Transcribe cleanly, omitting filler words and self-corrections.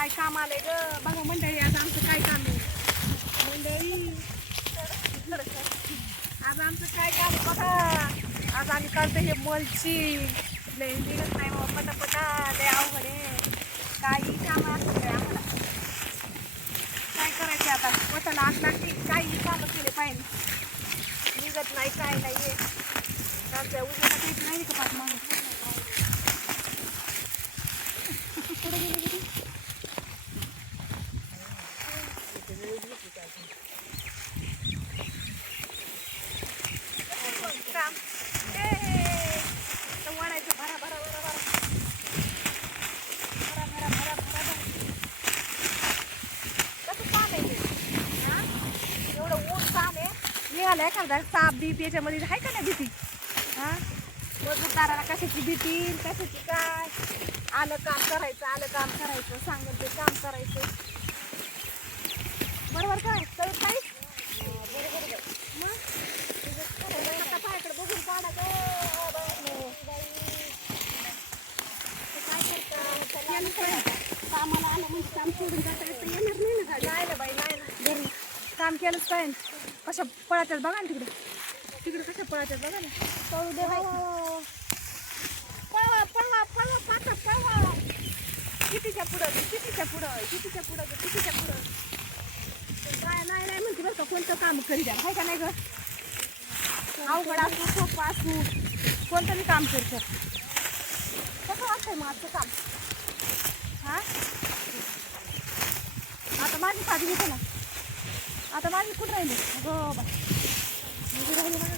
काय काम आलंय ग बघा मंडळी. आज आमचं काय काम आहे मंडळी. आज आमचं काय काम आहे बघा. आज आम्ही करतो हे मल्चिंग. लय निघत नाही बाबा पटापटा. लय अवघड आहे. काही काम असतं काय आम्हाला. काय करायचं आता. स्वतःला आग लागते. काही कामं केले पाहिजे. निघत नाही काय नाही. आमच्या उद्याला काही नाही का पाठ मागून. पुढे गेली गेली. काम वडायचं भरा भरा भरा भरा भरा भरा भरा भरा भरा. कसं काम आहे हां. एवढं ऊन काम आहे. निघालं एखादा साप बीप याच्यामध्ये आहे का नाही भीती. हां मजूरदाराला कशाची भीती कशाची काय. आलं काम करायचं सांगत ते काम करायचं. बरोबर काय कळत नाही. बरोबर मग पायाकडे बघून काढा काय करता. कामाला आलं म्हणजे काम सोडून जाता येतं येणार नाही ना गाडी. नाही ना बाई नाही ना. घरी काम केलंच पाहिजे. कशा पळात्यात बघा ना तिकडे कशा पळात्यात बघा ना. पळू दे पळवा पळवा पळवा पाठा पळवा. कितीच्या पुढं काय नाही म्हणते बरं का. कोणतं काम करी द्या आहे का नाही ग. अवघड असू सोपं असू कोणतं बी काम करतं. कसं वाटतंय मग आजचं काम. हां आता माझी साधी घेते ना. आता माझी कुठं राहिली गो बा. राहिली मला